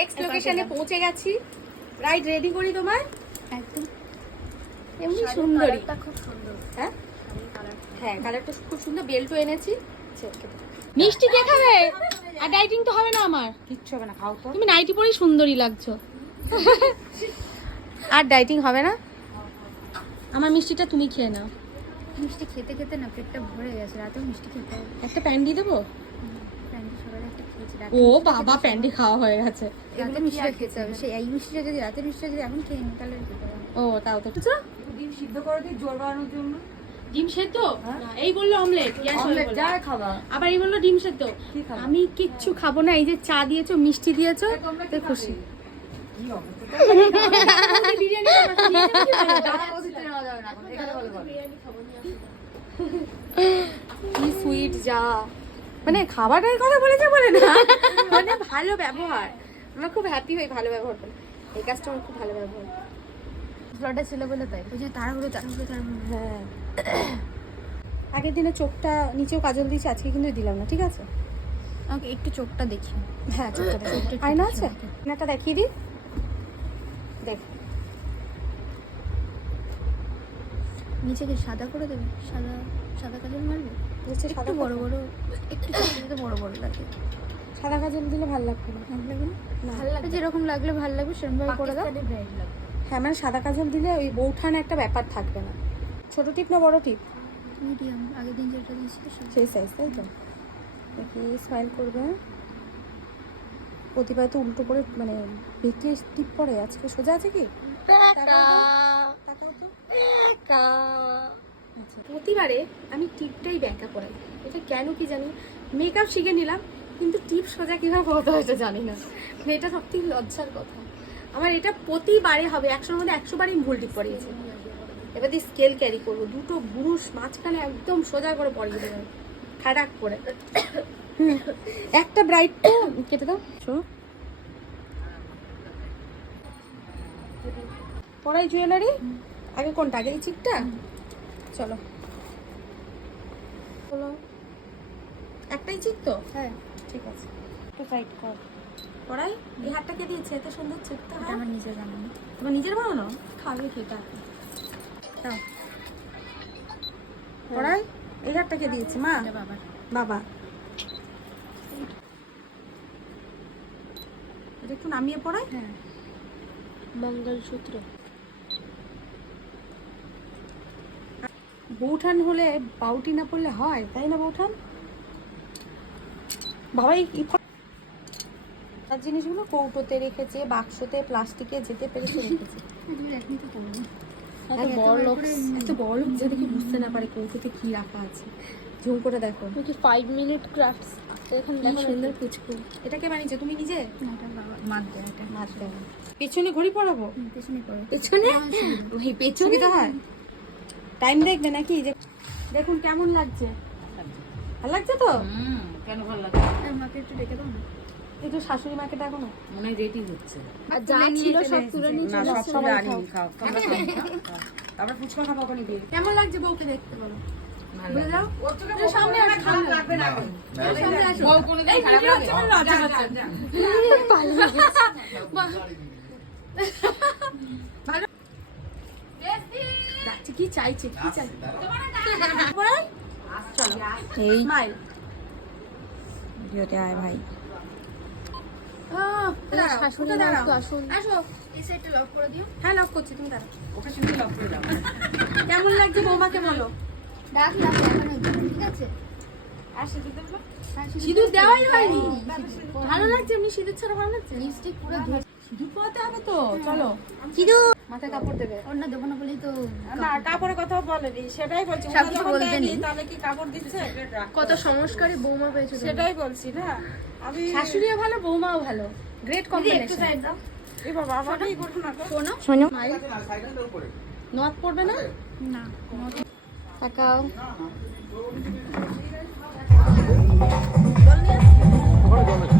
Next লোকেশনে পৌঁছে গেছি। রাইড রেডি করি তোমার একদম এমনি সুন্দরী, খুব সুন্দর। হ্যাঁ হ্যাঁ কালারটা খুব সুন্দর, বেল্টও এনেছি। মিষ্টি কে খাবে? আর ডাইটিং তো হবে না আমার, কিচ্ছু হবে না, খাও তো। তুমি নাইটি পরেই সুন্দরী লাগছো। আর ডাইটিং হবে না, আমার মিষ্টিটা তুমি খেয়ে নাও। মিষ্টি খেতে খেতে না পেটটা ভরে গেছে, রাতেও মিষ্টি খেতে হবে। একটা প্যান্ডি দেবো? প্যান্ডি সকালে একটা খেয়েছি, ও বাবা প্যান্ডি খাওয়া হয়ে গেছে। রাতে মিষ্টিটা খেতে হবে, সেই এই মিষ্টিটা যদি রাতে মিষ্টিটা যদি এখন খেয়ে নিই তাহলে খেতে হবে। ও তাও তো ডিম সিদ্ধ করে দিই জোর বাড়ানোর জন্য। ডিম সেদ্ধ? এই বললো অমলেট, অমলেট যা খাবা। আবার এই বললো ডিম সেদ্ধ। আমি কিচ্ছু খাবো না, এই যে চা দিয়েছো মিষ্টি দিয়েছো তো খুশি। কি সুইট যা, মানে খাবারের কথা বলেছে বলে না, মানে ভালো ব্যবহার। আমার খুব হ্যাপি হই ভালো ব্যবহার করে, এই কাস্টমার খুব ভালো ব্যবহার। ফ্লটা ছিল বলে তাই ওই যে তাড়াহুড়ো। হ্যাঁ আগের দিনে চোখটা নিচেও কাজল দিয়েছি, আজকে কিন্তু দিলাম না, ঠিক আছে? আমাকে একটু চোখটা দেখি। হ্যাঁ চোখটা দেখি, আয়না আছে আয়নাটা দেখিয়ে দিই। দেখ নিচে কি সাদা করে দেবে? সাদা সাদা কাজল মারবে? একটু বড় বড়, একটু ছোট বড় বড় লাগে। সাদা কাজল দিলে ভালো লাগবে না? ভালো লাগে না? ভালো লাগে, যেরকম লাগলে ভালো লাগবে সেরকম ভাবে করে দাও। হ্যাঁ মানে সাদা কাজল দিলে ওই বৌঠান একটা ব্যাপার থাকবে না। ছোট টিপ না বড় টিপ? মিডিয়াম, আগের দিন যেটা দিয়েছিল সেই সাইজ, তাই তো? দেখি স্মাইল করবে। প্রতিবার তো উল্টো করে মানে বেঁকে টিপ পড়ে, আজকে সোজা আছে কি? আচ্ছা প্রতিবারে আমি টিপটাই ব্যাকা করাই, এটা কেন কি জানি। মেকআপ শিখে নিলাম কিন্তু টিপ সোজা কীভাবে হতে হয় জানি না, এটা সব থেকে লজ্জার কথা। আমার এটা প্রতিবারে হবে, 100-র মধ্যে 100 বারই ভুল টিপ পড়িয়েছে। এবার দিয়ে স্কেল ক্যারি করবো, দুটো ব্রুশ মাঝখানে একদম সোজা করে পরিয়ে দেবো খাটাক করে। একটা ব্রাইট তো কেটে দাও। পরাই জুয়েলারি আগে কোনটা? আগে এই চিকটা? চলো বলো, একটাই চিক তো? হ্যাঁ ঠিক আছে, একটু সাইড কর। পরাই এই হাতটাকে দিয়েছে, এত সুন্দর চিকটা। আমার নিজের বানানো। তোমার নিজের বানানো? খাবে খেটা দাও। পরাই এই হাতটাকে দিয়েছে মা? বাবা বাবা এটা একটু নামিয়ে পড়াই। হ্যাঁ মঙ্গলসূত্র। বৌঠান হলে বাউটি না পড়লে হয়, তাই না বৌঠান? বাবা এই জিনিসগুলো কৌটোতে রেখেছে, বাক্সতে প্লাস্টিকে যেতে পেরেছে রেখেছে। এত বড় লোক যে দেখে বুঝতে না পারে কৌটোতে কি রাখা আছে। ঝুম করে দেখো কি 5 মিনিট ক্রাফটস এখানে কি সুন্দর পুচকু। এটাকে বানিয়েছো তুমি নিজে? না এটা বাবা মার দেয়। এটা মার দেয়। পেছনে ঘড়ি পরাবো? পেছনে করো। পেছনে ওই পেছনে তো হয়, টাইম দেখবে নাকি? যে দেখুন কেমন লাগছে, ভালো লাগছে তো? কেন ভালো লাগে? মাকে একটু ডেকে দাও না। এই তো শাশুড়ি মাকে ডাকো না। মনে হয় রেডি হচ্ছে। আর যা ছিল সব তুলে নিয়ে চলে আসছে। সবাই খাও। তারপরে ফুচকা খাবো কোনি দিয়ে। কেমন লাগছে বউকে দেখতে বলো? বলে দাও। সামনে আসো, খারাপ লাগবে না। সামনে আসো। বউ কোনি দিয়ে খারাপ লাগে? লজ্জা পাচ্ছে। ভালো লাগছে। ভালো লাগছে, কি চাইছে কি চাই? চলো এই স্মাইল। ভিডিওতে আয় ভাই। শাশুড়ি একটু আসুন। আসো এই সাইডটা লক করে দিও। হ্যাঁ লক করছি, তুমি দাঁড়াও। ওকে শুনে লক করে দাও। কেমন লাগছে বৌমাকে বলো? ডাক লাগবে এখন ঠিক আছে? আর সিঁদুর দেওয়াই হয়নি। ভালো লাগছে এমনি সিঁদুর ছাড়া? ভালো লাগছে? লিপস্টিক পুরো ধরে সিঁদুর পরাতে হবে তো, চলো। সিঁদুর মাথায় কাপড় দেবে? অন্য দেবো না বলেই তো। না কাপড়ের কথা বলেনি, সেটাই বলছি। সব কিছু বলতে নেই। তাহলে কি কাপড় দিচ্ছে? কত সংস্কারী বৌমা পেয়েছো। সেটাই বলছি না আমি। শাশুড়িও ভালো বৌমাও ভালো, গ্রেট কম্বিনেশন। এই বাবা আমাকেই করো না তো। শোনো শোনো নথ পড়বে না? না তাকাও। ওখানে জল নেই।